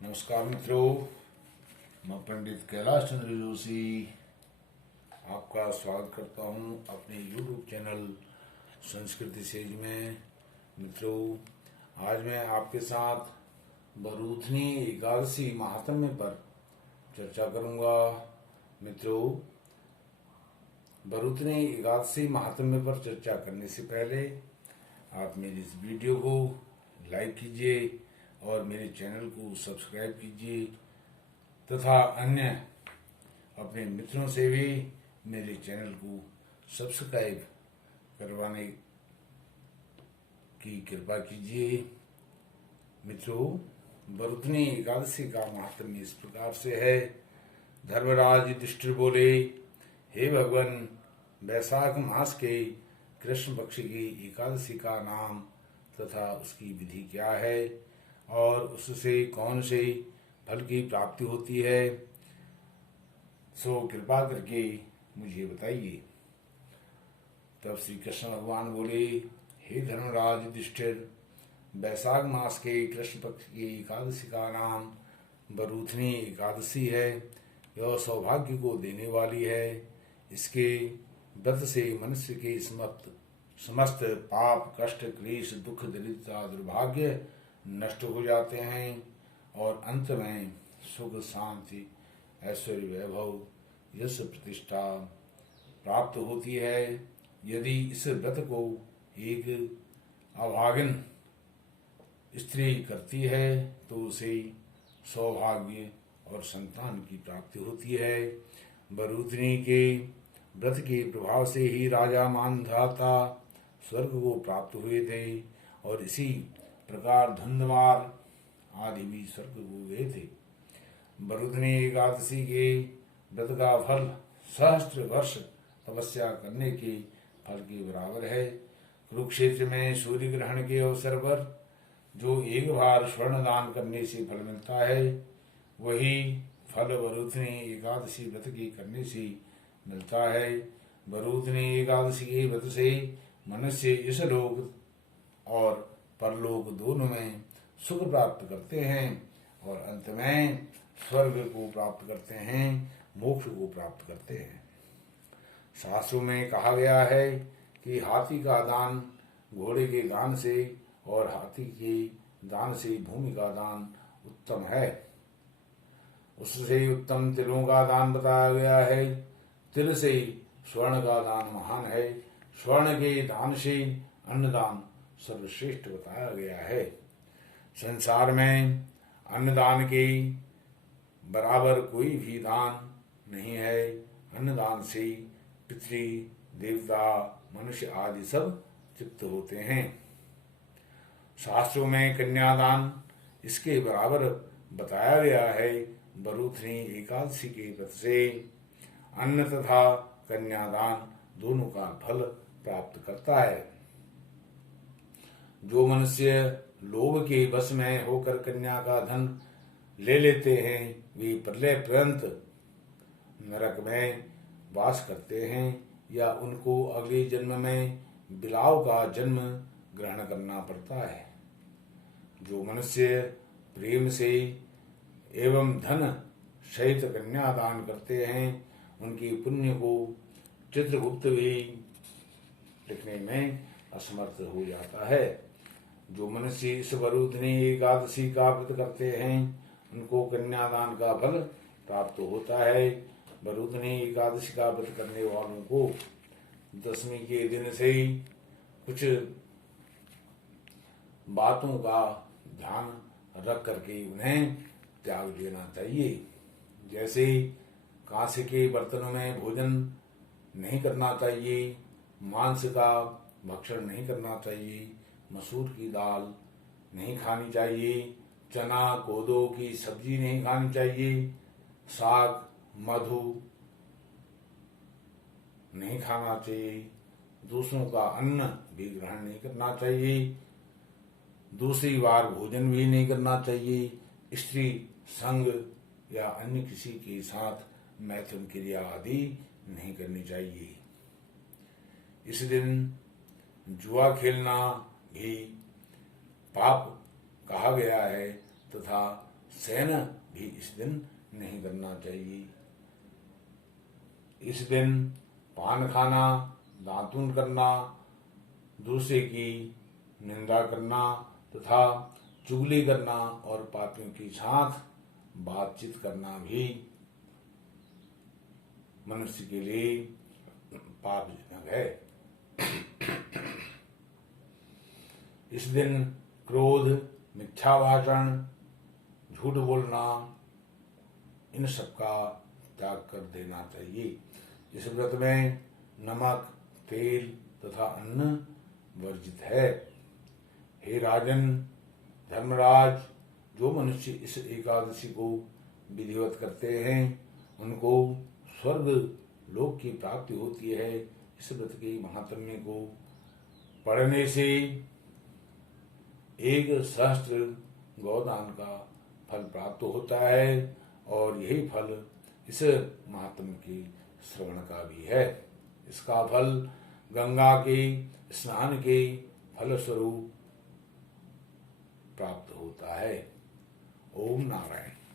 नमस्कार मित्रों, मैं पंडित कैलाश चंद्र जोशी आपका स्वागत करता हूं अपने YouTube चैनल संस्कृति सेज में। मित्रों, आज मैं आपके साथ बरूथनी एकादशी महात्म्य पर चर्चा करूंगा। मित्रों, बरूथनी एकादशी महात्म्य पर चर्चा करने से पहले आप मेरी इस वीडियो को लाइक कीजिए और मेरे चैनल को सब्सक्राइब कीजिए तथा अन्य अपने मित्रों से भी मेरे चैनल को सब्सक्राइब करवाने की कृपा कीजिए। मित्रों, बरूथनी एकादशी का महात्म्य इस प्रकार से है। धर्मराज युधिष्ठिर बोले, हे भगवान, वैशाख मास के कृष्ण पक्ष की एकादशी का नाम तथा उसकी विधि क्या है और उससे कौन से फल की प्राप्ति होती है, सो कृपा करके मुझे बताइए। तब श्री कृष्ण भगवान बोले, हे धर्मराज युधिष्ठिर, वैशाख मास के कृष्ण पक्ष की एकादशी का नाम बरूथनी एकादशी है। यह सौभाग्य को देने वाली है। इसके व्रत से मनुष्य के समस्त पाप, कष्ट, क्लेश, दुख, दरिद्रता, दुर्भाग्य नष्ट हो जाते हैं और अंत में सुख, शांति, ऐश्वर्य, वैभव, यश, प्रतिष्ठा प्राप्त होती है। यदि इस व्रत को एक अभागिन स्त्री करती है तो उसे सौभाग्य और संतान की प्राप्ति होती है। बरूथनी के व्रत के प्रभाव से ही राजा मानधाता स्वर्ग को प्राप्त हुए थे और इसी प्रकार धुंधमार आदि भी स्वर्ग को गए थे। बरूथनी एकादशी के व्रत का फल सहस्त्र वर्ष तपस्या करने के फल के बराबर है। कुरुक्षेत्र में सूर्य ग्रहण के अवसर पर जो एक बार स्वर्ण दान करने से फल मिलता है, वही फल बरूथनी एकादशी व्रत के करने से मिलता है। बरूथनी एकादशी के व्रत से मनुष्य इस लोक और परलोक दोनों में सुख प्राप्त करते हैं और अंत में स्वर्ग को प्राप्त करते हैं, मोक्ष को प्राप्त करते हैं। शास्त्रों में कहा गया है कि हाथी का दान घोड़े के दान से और हाथी के दान से भूमि का दान उत्तम है। उससे उत्तम तिलों का दान बताया गया है। तिल से स्वर्ण का दान महान है। स्वर्ण के दान से अन्नदान सर्वश्रेष्ठ बताया गया है। संसार में अन्नदान के बराबर कोई भी दान नहीं है। अन्नदान से पितृ, देवता, मनुष्य आदि सब तृप्त होते हैं। शास्त्रों में कन्यादान इसके बराबर बताया गया है। बरूथनी एकादशी के व्रत से अन्न तथा कन्यादान दोनों का फल प्राप्त करता है। जो मनुष्य लोभ के वश में होकर कन्या का धन ले लेते हैं, वे प्रलय पर्यंत नरक में वास करते हैं या उनको अगले जन्म में बिलाव का जन्म ग्रहण करना पड़ता है। जो मनुष्य प्रेम से एवं धन सहित कन्या दान करते हैं, उनके पुण्य को चित्रगुप्त भी लिखने में असमर्थ हो जाता है। जो मनुष्य इस बरूथनी एकादशी का व्रत करते हैं, उनको कन्यादान का फल प्राप्त होता है। बरूथनी एकादशी का व्रत करने वालों को दशमी के दिन से ही कुछ बातों का ध्यान रख करके उन्हें त्याग देना चाहिए। जैसे कांसे के बर्तनों में भोजन नहीं करना चाहिए, मांस का भक्षण नहीं करना चाहिए, मसूर की दाल नहीं खानी चाहिए, चना कोदो की सब्जी नहीं खानी चाहिए, साग, मधु नहीं खाना चाहिए, दूसरों का अन्न भी ग्रहण नहीं करना चाहिए, दूसरी बार भोजन भी नहीं करना चाहिए, स्त्री संग या अन्य किसी के साथ मैथुन क्रिया आदि नहीं करनी चाहिए। इस दिन जुआ खेलना भी पाप कहा गया है तथा शयन भी इस दिन नहीं करना चाहिए। इस दिन पान खाना, दातून करना, दूसरे की निंदा करना तथा चुगली करना और पापियों के साथ बातचीत करना भी मनुष्य के लिए पापजनक है। इस दिन क्रोध, मिथ्या भाषण, झूठ बोलना, इन सब का त्याग कर देना चाहिए। इस व्रत में नमक, तेल तथा अन्न वर्जित है। हे राजन, धर्मराज, जो मनुष्य इस एकादशी को विधिवत करते हैं उनको स्वर्ग लोक की प्राप्ति होती है। इस व्रत के महात्म्य को पढ़ने से 1,000 गौदान का फल प्राप्त होता है और यही फल इस महात्म्य के श्रवण का भी है। इसका फल गंगा के स्नान के फल स्वरूप प्राप्त होता है। ओम नारायण।